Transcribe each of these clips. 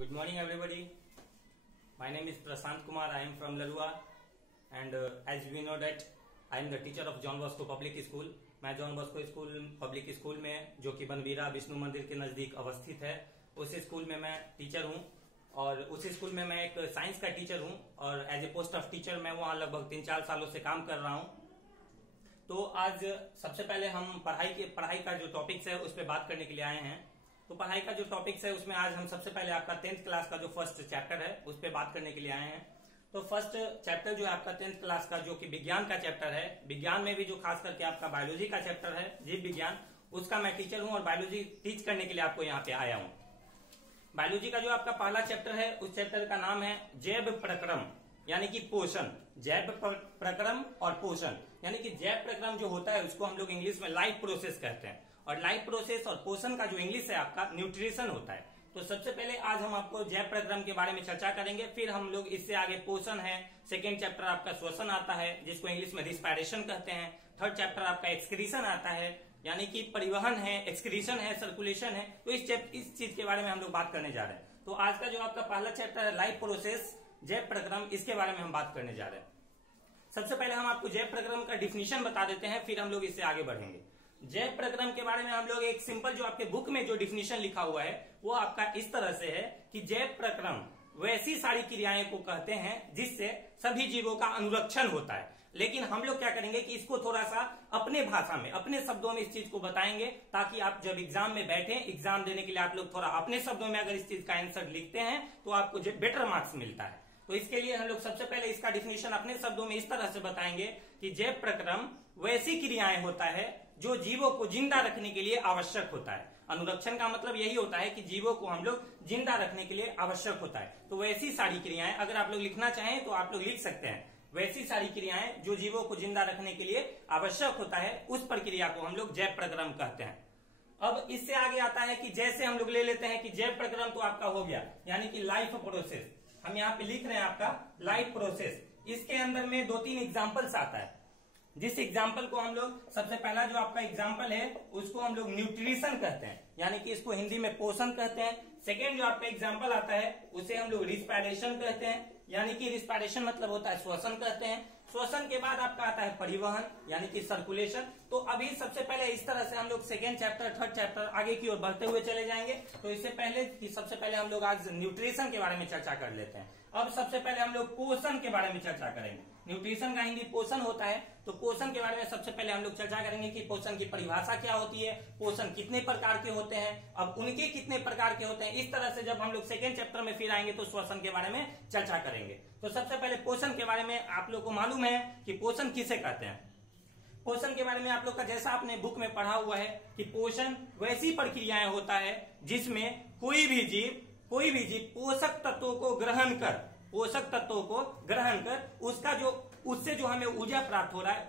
Good morning, everybody. My name is Prashant Kumar. I am from Lalua, and as we know that I am the teacher of John Bosco Public School. मैं John Bosco school public school में, जो कि बनवीरा विष्णु मंदिर के नजदीक अवस्थित है, उस स्कूल में मैं टीचर हूं। और उस स्कूल में मैं एक साइंस का टीचर हूं और as a post of teacher मैं वहां लगभग 3-4 सालों से काम कर रहा हूं। तो आज सबसे पहले हम पढ़ाई का जो टॉपिक्स है उस पर बात करने के लिए आए हैं। तो पढ़ाई का जो टॉपिक्स है उसमें आज हम सबसे पहले आपका 10th क्लास का जो फर्स्ट चैप्टर है उस पर बात करने के लिए आए हैं। तो फर्स्ट चैप्टर जो है आपका 10th क्लास का, जो कि विज्ञान का चैप्टर है, विज्ञान में भी जो खास करके आपका बायोलॉजी का चैप्टर है, जीव विज्ञान, उसका मैं टीचर हूं और बायोलॉजी टीच करने के लिए आपको यहाँ पे आया हूं। बायोलॉजी का जो आपका पहला चैप्टर है उस चैप्टर का नाम है जैव प्रक्रम यानी कि पोषण। जैव प्रक्रम और पोषण यानी कि जैव प्रक्रम जो होता है उसको हम लोग इंग्लिश में लाइफ प्रोसेस कहते हैं, और लाइफ प्रोसेस और पोषण का जो इंग्लिश है आपका न्यूट्रिशन होता है। तो सबसे पहले आज हम आपको जैव प्रक्रम के बारे में चर्चा करेंगे, फिर हम लोग इससे आगे पोषण है, सेकेंड चैप्टर आपका श्वसन आता है जिसको इंग्लिश में रिस्पायरेशन कहते हैं, थर्ड चैप्टर आपका एक्सक्रीशन आता है यानी कि परिवहन है, एक्सक्रीशन है, सर्कुलेशन है। तो इस चीज के बारे में हम लोग बात करने जा रहे हैं। तो आज का जो आपका पहला चैप्टर है लाइफ प्रोसेस जैव प्रक्रम, इसके बारे में हम बात करने जा रहे हैं। सबसे पहले हम आपको जैव प्रक्रम का डिफिनीशन बता देते हैं, फिर हम लोग इससे आगे बढ़ेंगे। जैव प्रक्रम के बारे में हम लोग एक सिंपल, जो आपके बुक में जो डिफिनीशन लिखा हुआ है वो आपका इस तरह से है कि जैव प्रक्रम वैसी सारी क्रियाएं को कहते हैं जिससे सभी जीवों का अनुरक्षण होता है। लेकिन हम लोग क्या करेंगे कि इसको थोड़ा सा अपने भाषा में, अपने शब्दों में इस चीज को बताएंगे, ताकि आप जब एग्जाम में बैठे, एग्जाम देने के लिए आप लोग थोड़ा अपने शब्दों में अगर इस चीज का आंसर लिखते हैं तो आपको बेटर मार्क्स मिलता है। तो इसके लिए हम लोग सबसे पहले इसका डिफिनीशन अपने शब्दों में इस तरह से बताएंगे कि जैव प्रक्रम वैसी क्रियाएं होता है जो जीवों को जिंदा रखने के लिए आवश्यक होता है। अनुरक्षण का मतलब यही होता है कि जीवों को हम लोग जिंदा रखने के लिए आवश्यक होता है। तो वैसी सारी क्रियाएं, अगर आप लोग लिखना चाहें तो आप लोग लिख सकते हैं, वैसी सारी क्रियाएं जो जीवों को जिंदा रखने के लिए आवश्यक होता है, उस प्रक्रिया को हम लोग जैव प्रक्रम कहते हैं। अब इससे आगे आता है कि जैसे हम लोग ले लेते हैं कि जैव प्रक्रम तो आपका हो गया, यानी कि लाइफ प्रोसेस, हम यहाँ पे लिख रहे हैं आपका लाइफ प्रोसेस। इसके अंदर में 2-3 एग्जाम्पल्स आता है, जिस एग्जाम्पल को हम लोग, सबसे पहला जो आपका एग्जाम्पल है उसको हम लोग न्यूट्रिशन कहते हैं, यानी कि इसको हिंदी में पोषण कहते हैं। सेकेंड जो आपका एग्जाम्पल आता है उसे हम लोग रिस्पायरेशन कहते हैं, यानी कि रिस्पायरेशन मतलब होता है श्वसन कहते हैं। श्वसन के बाद आपका आता है परिवहन यानी कि सर्कुलेशन। तो अभी सबसे पहले इस तरह से हम लोग सेकेंड चैप्टर, थर्ड चैप्टर आगे की ओर बढ़ते हुए चले जाएंगे। तो इससे पहले कि सबसे पहले हम लोग आज न्यूट्रिशन के बारे में चर्चा कर लेते हैं। अब सबसे पहले हम लोग पोषण के बारे में चर्चा करेंगे। न्यूट्रिशन का हिंदी पोषण होता है, तो पोषण के बारे में सबसे पहले हम लोग चर्चा करेंगे कि पोषण की परिभाषा क्या होती है, पोषण कितने प्रकार के होते हैं, अब उनके कितने प्रकार के होते हैं। इस तरह से जब हम लोग सेकेंड चैप्टर में फिर आएंगे तो श्वसन के बारे में चर्चा करेंगे। तो सबसे पहले पोषण के बारे में आप लोग को मालूम है कि पोषण किसे कहते हैं। पोषण के बारे में आप लोग का, जैसा आपने बुक में पढ़ा हुआ है कि पोषण वैसी प्रक्रियाएं होता है जिसमें कोई भी जीव पोषक तत्वों को ग्रहण कर उससे जो हमें ऊर्जा प्राप्त हो रहा है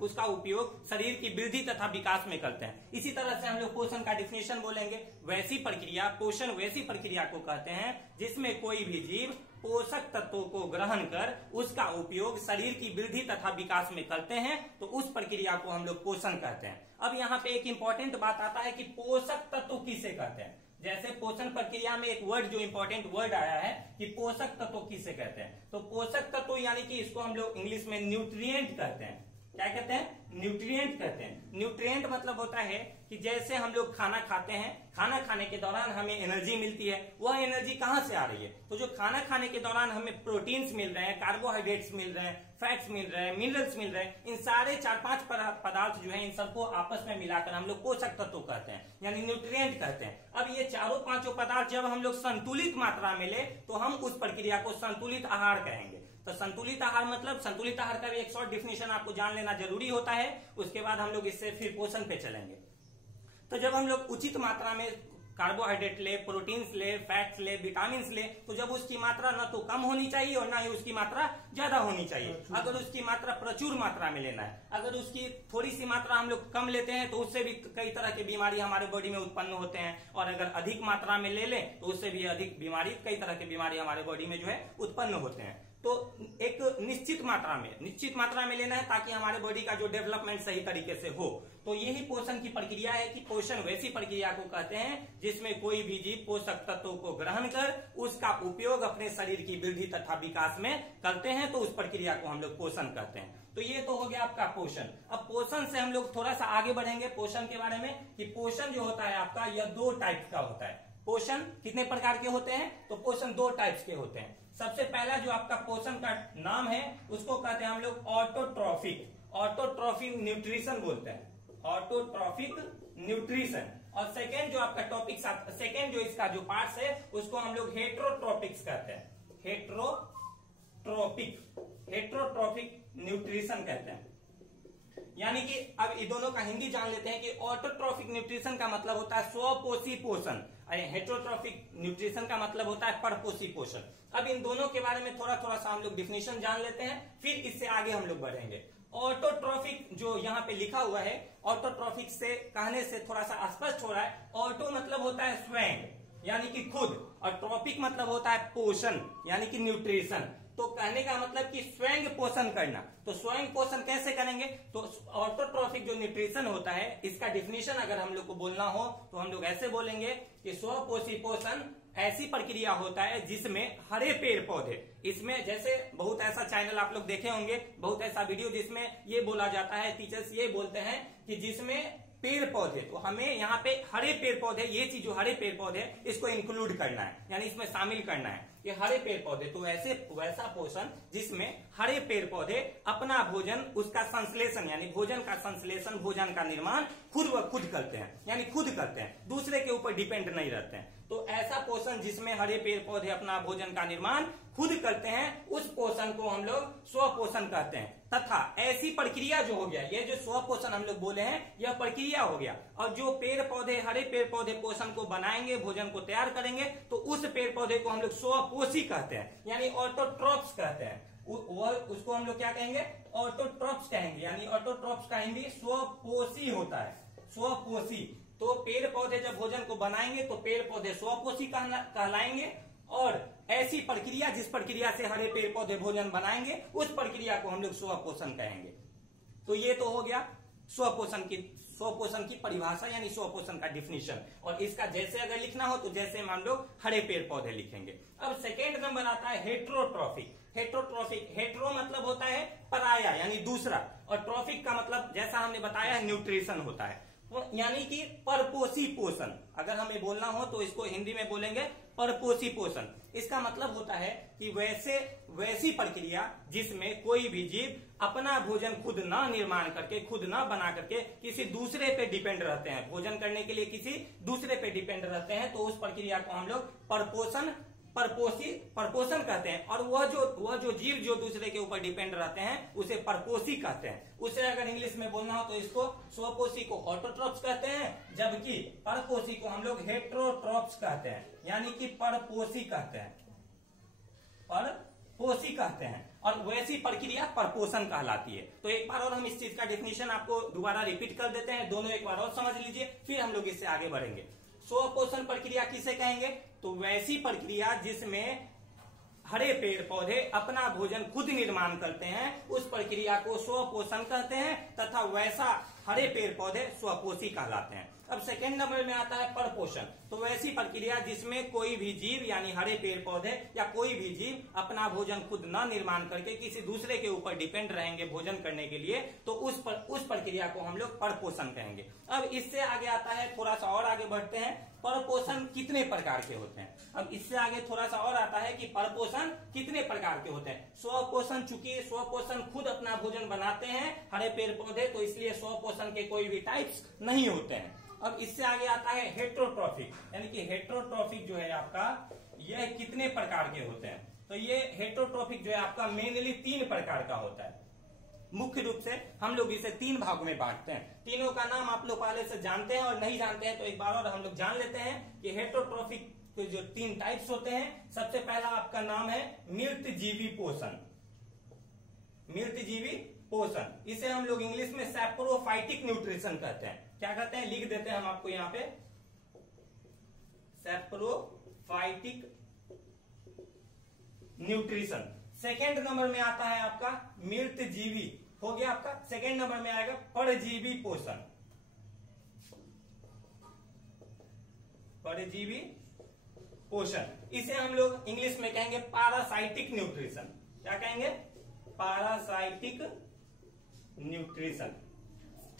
उसका उपयोग शरीर की वृद्धि तथा विकास में करते हैं। इसी तरह से हम लोग पोषण का डिफिनेशन बोलेंगे। वैसी प्रक्रिया, पोषण वैसी प्रक्रिया को कहते हैं जिसमें कोई भी जीव पोषक तत्वों को ग्रहण कर उसका उपयोग शरीर की वृद्धि तथा विकास में करते हैं, तो उस प्रक्रिया को हम लोग पोषण कहते हैं। अब यहाँ पे एक इंपॉर्टेंट बात आता है कि पोषक तत्व किसे कहते हैं। जैसे पोषण प्रक्रिया में एक वर्ड, जो इंपॉर्टेंट वर्ड आया है कि पोषक तत्व किसे कहते हैं, तो पोषक तत्व यानी कि इसको हम लोग इंग्लिश में न्यूट्रिएंट कहते हैं। क्या कहते हैं? न्यूट्रिएंट कहते हैं। न्यूट्रिएंट मतलब होता है कि जैसे हम लोग खाना खाते हैं, खाना खाने के दौरान हमें एनर्जी मिलती है, वह एनर्जी कहाँ से आ रही है? तो जो खाना खाने के दौरान हमें प्रोटीन्स मिल रहे हैं, कार्बोहाइड्रेट्स मिल रहे हैं, फैट्स मिल रहे हैं, मिनरल्स मिल रहे हैं, इन सारे 4-5 पदार्थ जो है इन सबको आपस में मिलाकर हम लोग पोषक तत्व कहते हैं, यानी न्यूट्रिएंट कहते हैं। अब ये चारों पांचों पदार्थ जब हम लोग संतुलित मात्रा में ले तो हम उस प्रक्रिया को संतुलित आहार कहेंगे। तो संतुलित आहार मतलब, संतुलित आहार का भी एक शॉर्ट डिफिनेशन आपको जान लेना जरूरी होता है, उसके बाद हम लोग इससे फिर पोषण पे चलेंगे। तो जब हम लोग उचित मात्रा में कार्बोहाइड्रेट ले, प्रोटीन्स ले, फैट्स ले, विटामिन ले, तो जब उसकी मात्रा न तो कम होनी चाहिए और ना ही उसकी मात्रा ज्यादा होनी चाहिए। अगर उसकी मात्रा प्रचुर मात्रा में लेना है, अगर उसकी थोड़ी सी मात्रा हम लोग कम लेते हैं तो उससे भी कई तरह की बीमारी हमारे बॉडी में उत्पन्न होते हैं, और अगर अधिक मात्रा में ले लें तो उससे भी अधिक बीमारी, कई तरह की बीमारी हमारे बॉडी में जो है उत्पन्न होते हैं। तो एक निश्चित मात्रा में लेना है ताकि हमारे बॉडी का जो डेवलपमेंट सही तरीके से हो। तो यही पोषण की प्रक्रिया है कि पोषण वैसी प्रक्रिया को कहते हैं जिसमें कोई भी जीव पोषक तत्वों को ग्रहण कर उसका उपयोग अपने शरीर की वृद्धि तथा विकास में करते हैं, तो उस प्रक्रिया को हम लोग पोषण कहते हैं। तो ये तो हो गया आपका पोषण। अब पोषण से हम लोग थोड़ा सा आगे बढ़ेंगे पोषण के बारे में, कि पोषण जो होता है आपका यह 2 टाइप का होता है। पोषण कितने प्रकार के होते हैं? तो पोषण 2 टाइप्स के होते हैं। सबसे पहला जो आपका पोषण का नाम है उसको कहते हैं हम लोग ऑटोट्रॉफिक, ऑटोट्रॉफिक न्यूट्रिशन बोलते हैं, ऑटोट्रॉफिक न्यूट्रिशन। और सेकेंड जो आपका टॉपिक, सेकेंड जो इसका जो पार्ट है उसको हम लोग हेट्रोट्रॉपिक्स कहते हैं, हेट्रोट्रॉपिक न्यूट्रिशन कहते हैं। यानी कि अब ये दोनों का हिंदी जान लेते हैं कि ऑटोट्रॉफिक न्यूट्रिशन का मतलब होता है स्वपोषी पोषण, हेट्रोट्रॉफिक न्यूट्रिशन का मतलब होता है परपोषी पोषण। अब इन दोनों के बारे में थोड़ा थोड़ा सा हम लोग डिफिनेशन जान लेते हैं, फिर इससे आगे हम लोग बढ़ेंगे। ऑटोट्रॉफिक जो यहाँ पे लिखा हुआ है, ऑटोट्रॉफिक से कहने से थोड़ा सा स्पष्ट हो रहा है। ऑटो मतलब होता है स्वयं यानी कि खुद, और ट्रॉपिक मतलब होता है पोषण यानी कि न्यूट्रिशन। तो कहने का मतलब कि स्वयं पोषण करना। तो स्वयं पोषण कैसे करेंगे? तो ऑटोट्रॉफिक जो न्यूट्रिशन होता है इसका डिफिनेशन अगर हम लोग को बोलना हो तो हम लोग ऐसे बोलेंगे कि स्वपोषी पोषण ऐसी प्रक्रिया होता है जिसमें हरे पेड़ पौधे, इसमें जैसे बहुत ऐसा चैनल आप लोग देखे होंगे, बहुत ऐसा वीडियो जिसमें ये बोला जाता है, टीचर्स ये बोलते हैं कि जिसमें पेड़ पौधे, तो हमें यहाँ पे हरे पेड़ पौधे, ये चीज जो हरे पेड़ पौधे इसको इंक्लूड करना है, यानी इसमें शामिल करना है कि हरे पेड़ पौधे। तो ऐसे वैसा पोषण जिसमें हरे पेड़ पौधे अपना भोजन, उसका संश्लेषण यानी भोजन का संश्लेषण, भोजन का निर्माण खुद व खुद करते हैं, यानी खुद करते हैं, दूसरे के ऊपर डिपेंड नहीं रहते हैं। तो ऐसा पोषण जिसमें हरे पेड़ पौधे अपना भोजन का निर्माण खुद करते हैं, उस पोषण को हम लोग स्वपोषण कहते हैं। तथा ऐसी प्रक्रिया जो हो गया, ये जो स्वपोषण हम लोग बोले हैं यह प्रक्रिया हो गया। और जो पेड़ पौधे, हरे पेड़ पौधे पोषण को बनाएंगे, भोजन को तैयार करेंगे, तो उस पेड़ पौधे को हम लोग स्वपोषी कहते हैं, यानी ऑटोट्रॉप्स कहते हैं। उसको हम लोग क्या कहेंगे? ऑटोट्रॉप्स कहेंगे, यानी ऑटोट्रॉप्स का हिंदी स्वपोषी होता है, स्वपोषी। तो पेड़ पौधे जब भोजन को बनाएंगे तो पेड़ पौधे स्वपोषी कहलाएंगे, और ऐसी प्रक्रिया जिस प्रक्रिया से हरे पेड़ पौधे भोजन बनाएंगे उस प्रक्रिया को हम लोग स्वपोषण कहेंगे। तो ये तो हो गया स्वपोषण की परिभाषा यानी स्वपोषण का डिफिनेशन। और इसका जैसे अगर लिखना हो तो जैसे मान लो हरे पेड़ पौधे लिखेंगे। अब सेकेंड नंबर आता है हेट्रोट्रॉफिक। हेट्रो मतलब होता है पराया यानी दूसरा, और ट्रॉफिक का मतलब जैसा हमने बताया न्यूट्रिशन होता है, यानी कि परपोषी पोषण। अगर हमें बोलना हो तो इसको हिंदी में बोलेंगे परपोषी पोषण। इसका मतलब होता है कि वैसी प्रक्रिया जिसमें कोई भी जीव अपना भोजन खुद ना निर्माण करके, खुद ना बना करके किसी दूसरे पे डिपेंड रहते हैं, भोजन करने के लिए किसी दूसरे पे डिपेंड रहते हैं, तो उस प्रक्रिया को हम लोग परपोषण कहते हैं। और वह जो जीव जो दूसरे के ऊपर डिपेंड रहते हैं उसे परपोषी कहते हैं। उसे अगर इंग्लिश में बोलना हो तो इसको स्वपोषी को ऑटोट्रॉप्स कहते हैं, जबकि परपोषी को हम लोग हेट्रोट्रॉप्स कहते हैं, यानी कि परपोषी कहते हैं, परपोषी कहते हैं। और वैसी प्रक्रिया परपोषण कहलाती है। तो एक बार और हम इस चीज का डेफिनेशन आपको दोबारा रिपीट कर देते हैं, दोनों एक बार और समझ लीजिए, फिर हम लोग इससे आगे बढ़ेंगे। स्वपोषण प्रक्रिया किसे कहेंगे? तो वैसी प्रक्रिया जिसमें हरे पेड़ पौधे अपना भोजन खुद निर्माण करते हैं, उस प्रक्रिया को स्वपोषण कहते हैं, तथा वैसा हरे पेड़ पौधे स्वपोषी कहलाते हैं। अब सेकेंड नंबर में आता है परपोषण। तो वैसी प्रक्रिया जिसमें कोई भी जीव यानी हरे पेड़ पौधे या कोई भी जीव अपना भोजन खुद न निर्माण करके किसी दूसरे के ऊपर डिपेंड रहेंगे भोजन करने के लिए, तो उस प्रक्रिया को हम लोग परपोषण कहेंगे। अब इससे आगे आता है, थोड़ा सा और आगे बढ़ते हैं, परपोषण कितने प्रकार के होते हैं। अब इससे आगे थोड़ा सा और आता है कि परपोषण कितने प्रकार के होते हैं। स्वपोषण, चूंकि स्वपोषण खुद अपना भोजन बनाते हैं हरे पेड़ पौधे, तो इसलिए स्वपोषण के कोई भी टाइप्स नहीं होते हैं। अब इससे आगे आता है हेट्रोट्रॉफिक, यानी कि हेट्रोट्रॉफिक जो है आपका, यह कितने प्रकार के होते हैं। तो ये हेट्रोट्रॉफिक जो है आपका मेनली 3 प्रकार का होता है। मुख्य रूप से हम लोग इसे 3 भागों में बांटते हैं। तीनों का नाम आप लोग पहले से जानते हैं, और नहीं जानते हैं तो एक बार और हम लोग जान लेते हैं कि हेट्रोट्रॉफिक के जो 3 टाइप्स होते हैं। सबसे पहला आपका नाम है मृतजीवी पोषण। मृतजीवी पोषण, इसे हम लोग इंग्लिश में सैप्रोफाइटिक न्यूट्रिशन कहते हैं। क्या कहते हैं, लिख देते हैं हम आपको यहाँ पे, सैप्रोफाइटिक न्यूट्रिशन। सेकेंड नंबर में आता है आपका मृतजीवी, हो गया आपका। सेकेंड नंबर में आएगा परजीवी पोषण। परजीवी पोषण। इसे हम लोग इंग्लिश में कहेंगे पैरासाइटिक न्यूट्रिशन। क्या कहेंगे? Parasitic nutrition.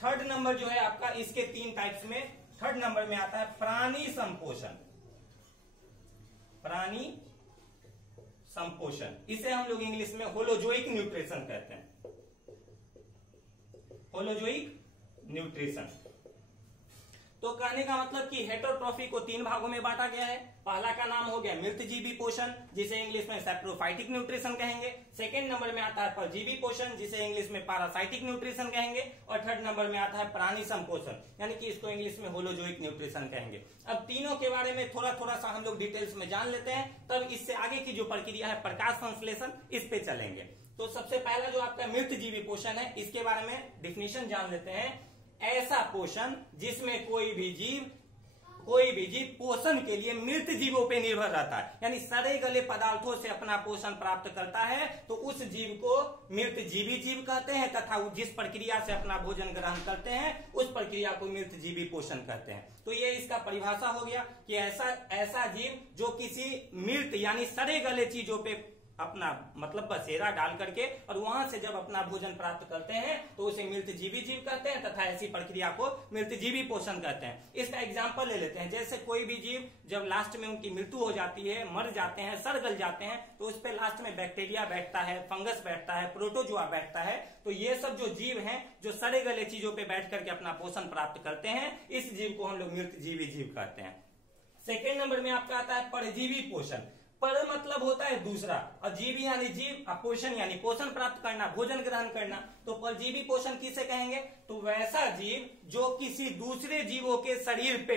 थर्ड नंबर जो है आपका इसके 3 टाइप्स में, थर्ड नंबर में आता है प्राणी संपोषण। प्राणी संपोषण, इसे हम लोग इंग्लिश में होलोजोइक न्यूट्रिशन कहते हैं। Holozoic nutrition. तो कहने का मतलब कि हेटेरोट्रॉफी को 3 भागों में बांटा गया है। पहला का नाम हो गया मृतजीवी पोषण, जिसे इंग्लिश में सैप्रोफाइटिक न्यूट्रिशन कहेंगे। सेकंड नंबर में आता है परजीवी पोषण, जिसे इंग्लिश में पैरासाइटिक न्यूट्रिशन कहेंगे। और थर्ड नंबर में आता है प्राणी संपोषण, यानी कि इसको इंग्लिश में होलोजोइक न्यूट्रिशन कहेंगे। अब तीनों के बारे में थोड़ा थोड़ा सा हम लोग डिटेल्स में जान लेते हैं, तब इससे आगे की जो प्रक्रिया है प्रकाश संश्लेषण, इस पे चलेंगे। तो सबसे पहला जो आपका मृतजीवी पोषण है, इसके बारे में डिफिनेशन जान लेते हैं। ऐसा पोषण जिसमें कोई भी जीव पोषण के लिए मृत जीवों पे निर्भर रहता है, यानी सड़े गले पदार्थों से अपना पोषण प्राप्त करता है, तो उस जीव को मृत जीवी जीव कहते हैं। तथा जिस प्रक्रिया से अपना भोजन ग्रहण करते हैं उस प्रक्रिया को मृत जीवी पोषण कहते हैं। तो ये इसका परिभाषा हो गया कि ऐसा जीव जो किसी मृत यानी सड़े गले चीजों पे अपना मतलब बसेरा डाल करके और वहां से जब अपना भोजन प्राप्त करते हैं तो उसे मृतजीवी जीव कहते हैं, तथा ऐसी प्रक्रिया को मृतजीवी पोषण कहते हैं। इसका एग्जांपल ले लेते हैं। जैसे कोई भी जीव जब लास्ट में उनकी मृत्यु हो जाती है, मर जाते हैं, सड़ जाते हैं, तो उस पे लास्ट में बैक्टीरिया बैठता है, फंगस बैठता है, प्रोटोजोआ बैठता है। तो ये सब जो जीव हैं जो सड़े गले चीजों पे बैठ करके अपना पोषण प्राप्त करते हैं, इस जीव को हम लोग मृतजीवी जीव कहते हैं। सेकेंड नंबर में आपका आता है परजीवी पोषण। पर मतलब होता है दूसरा, और जीव यानी जीव, पोषण यानी पोषण प्राप्त करना, भोजन ग्रहण करना। तो परजीवी पोषण किसे कहेंगे? तो वैसा जीव जो किसी दूसरे जीवों के शरीर पे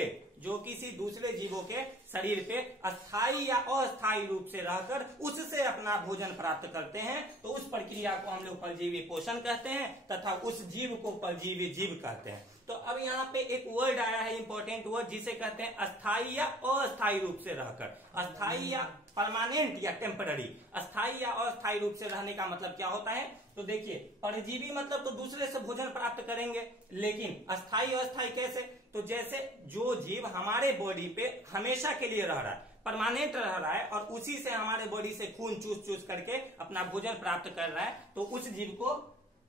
अस्थायी या अस्थायी रूप से रहकर उससे अपना भोजन प्राप्त करते हैं, तो उस प्रक्रिया को हम लोग परजीवी पोषण कहते हैं, तथा उस जीव को परजीवी जीव कहते हैं। तो अब यहाँ पे एक वर्ड आया है, इंपॉर्टेंट वर्ड, जिसे कहते हैं अस्थायी या अस्थायी रूप से रहकर। अस्थायी या परमानेंट या टेम्पररी, अस्थायी या अस्थायी रूप से रहने का मतलब क्या होता है? तो देखिए, परजीवी मतलब तो दूसरे से भोजन प्राप्त करेंगे, लेकिन अस्थायी अस्थायी कैसे? तो जैसे जो जीव हमारे बॉडी पे हमेशा के लिए रह रहा है, परमानेंट रह रहा है, और उसी से हमारे बॉडी से खून चूस करके अपना भोजन प्राप्त कर रहा है, तो उस जीव को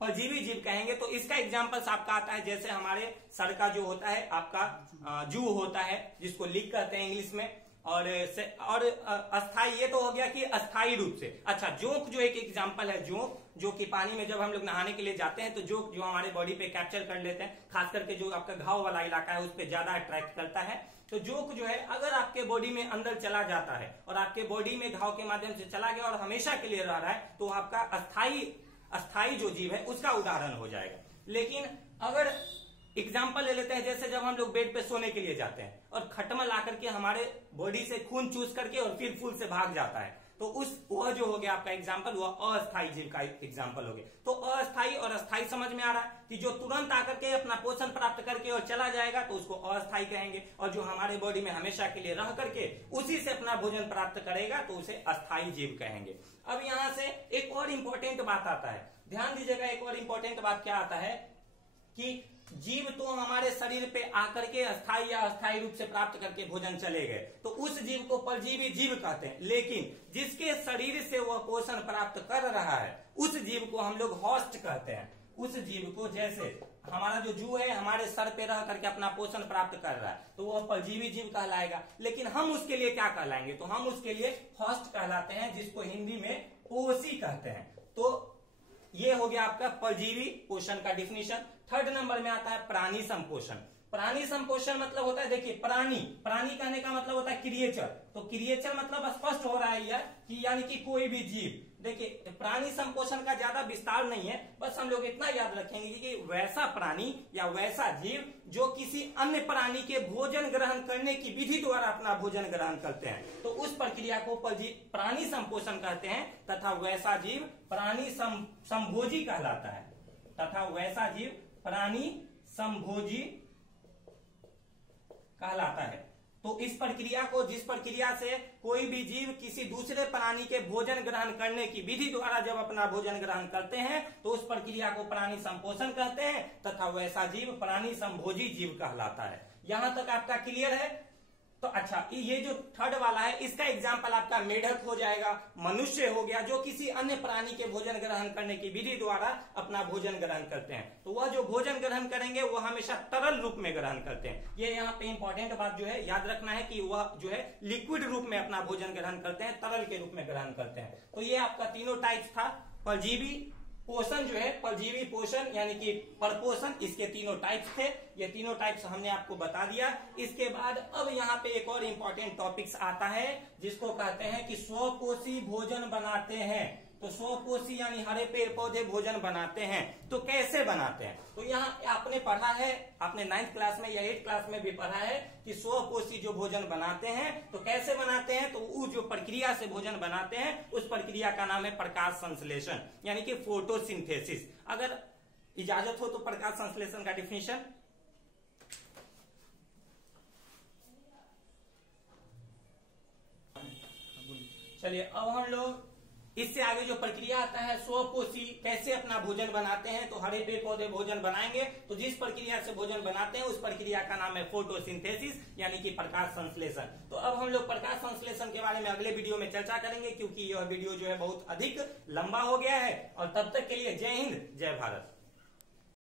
परजीवी जीव कहेंगे। तो इसका एग्जाम्पल आपका आता है, जैसे हमारे सर का जो होता है आपका जू होता है, जिसको लीक कहते हैं इंग्लिश में। और अस्थाई, ये तो हो गया कि अस्थाई रूप से। अच्छा, जोंक जो एक एग्जांपल है, जोंक जो कि पानी में जब हम लोग नहाने के लिए जाते हैं तो जोंक जो हमारे बॉडी पे कैप्चर कर लेते हैं, खास करके जो आपका घाव वाला इलाका है उस पर ज्यादा अट्रैक्ट करता है। तो जोंक जो है अगर आपके बॉडी में अंदर चला जाता है और आपके बॉडी में घाव के माध्यम से चला गया और हमेशा के लिए रह रहा है, तो आपका अस्थाई जो जीव है उसका उदाहरण हो जाएगा। लेकिन अगर एग्जाम्पल ले लेते हैं, जैसे जब हम लोग बेड पे सोने के लिए जाते हैं और खटमल आकर के हमारे बॉडी से खून चूस करके और फिर फूल से भाग जाता है, तो वह जो हो गया आपका एग्जाम्पल, वह अस्थाई जीव का एग्जाम्पल हो गया। तो अस्थाई और अस्थाई समझ में आ रहा है कि जो तुरंत आकर के अपना पोषण प्राप्त करके और चला जाएगा तो उसको अस्थाई कहेंगे, और जो हमारे बॉडी में हमेशा के लिए रह करके उसी से अपना भोजन प्राप्त करेगा तो उसे अस्थाई जीव कहेंगे। अब यहाँ से एक और इंपॉर्टेंट बात आता है, ध्यान दीजिएगा। एक और इंपॉर्टेंट बात क्या आता है कि जीव तो हमारे शरीर पे आकर के अस्थायी या अस्थायी रूप से प्राप्त करके भोजन चले गए, तो उस जीव को परजीवी जीव कहते हैं। लेकिन जिसके शरीर से वह पोषण प्राप्त कर रहा है उस जीव को हम लोग होस्ट कहते हैं। उस जीव को, जैसे हमारा जो जू है हमारे सर पे रह करके अपना पोषण प्राप्त कर रहा है, तो वह परजीवी जीव कहलाएगा। लेकिन हम उसके लिए क्या कहलाएंगे? तो हम उसके लिए होस्ट कहलाते हैं, जिसको हिंदी में पोषी कहते हैं। तो ये हो गया आपका परजीवी पोषण का डिफिनीशन। थर्ड नंबर में आता है प्राणी संपोषण। प्राणी संपोषण मतलब होता है, देखिए प्राणी कहने का मतलब होता है क्रिएचर। तो क्रिएचर मतलब स्पष्ट हो रहा है यह कि यानी कि कोई भी जीव। देखिए प्राणी संपोषण का ज्यादा विस्तार नहीं है, बस हम लोग इतना याद रखेंगे कि वैसा प्राणी या वैसा जीव जो किसी अन्य प्राणी के भोजन ग्रहण करने की विधि द्वारा अपना भोजन ग्रहण करते हैं, तो उस प्रक्रिया को प्राणी संपोषण कहते हैं। तथा वैसा जीव प्राणी संभोजी कहलाता है। तथा वैसा जीव प्राणी संभोजी कहलाता है। तो इस प्रक्रिया को, जिस प्रक्रिया से कोई भी जीव किसी दूसरे प्राणी के भोजन ग्रहण करने की विधि द्वारा जब अपना भोजन ग्रहण करते हैं तो उस प्रक्रिया को प्राणी संपोषण कहते हैं। तथा वैसा जीव प्राणी संभोजी जीव कहलाता है। यहां तक आपका क्लियर है? तो अच्छा, ये जो थर्ड वाला है इसका एग्जाम्पल आपका मेढक हो जाएगा, मनुष्य हो गया, जो किसी अन्य प्राणी के भोजन ग्रहण करने की विधि द्वारा अपना भोजन ग्रहण करते हैं। तो वह जो भोजन ग्रहण करेंगे वह हमेशा तरल रूप में ग्रहण करते हैं। ये यहाँ पे इंपॉर्टेंट बात जो है याद रखना है कि वह जो है लिक्विड रूप में अपना भोजन ग्रहण करते हैं, तरल के रूप में ग्रहण करते हैं। तो ये आपका तीनों टाइप्स था, परजीवी, पोषण जो है परजीवी पोषण यानी कि परपोषण, इसके तीनों टाइप्स थे। ये तीनों टाइप्स हमने आपको बता दिया। इसके बाद अब यहाँ पे एक और इंपॉर्टेंट टॉपिक्स आता है जिसको कहते हैं कि स्वपोषी भोजन बनाते हैं। तो स्वपोषी यानी हरे पेड़ पौधे भोजन बनाते हैं। तो कैसे बनाते हैं? तो यहाँ आपने पढ़ा है, आपने 9th क्लास में या 8th क्लास में भी पढ़ा है कि स्वपोषी जो भोजन बनाते हैं तो कैसे बनाते हैं। तो वो जो प्रक्रिया से भोजन बनाते हैं उस प्रक्रिया का नाम है प्रकाश संश्लेषण यानी कि फोटोसिंथेसिस। अगर इजाजत हो तो प्रकाश संश्लेषण का डिफिनेशन। चलिए अब हम लोग इससे आगे जो प्रक्रिया आता है स्वपोषी कैसे अपना भोजन बनाते हैं। तो हरे पेड़ पौधे भोजन बनाएंगे तो जिस प्रक्रिया से भोजन बनाते हैं उस प्रक्रिया का नाम है फोटोसिंथेसिस यानी कि प्रकाश संश्लेषण। तो अब हम लोग प्रकाश संश्लेषण के बारे में अगले वीडियो में चर्चा करेंगे क्योंकि यह वीडियो जो है बहुत अधिक लंबा हो गया है। और तब तक के लिए जय हिंद, जय भारत।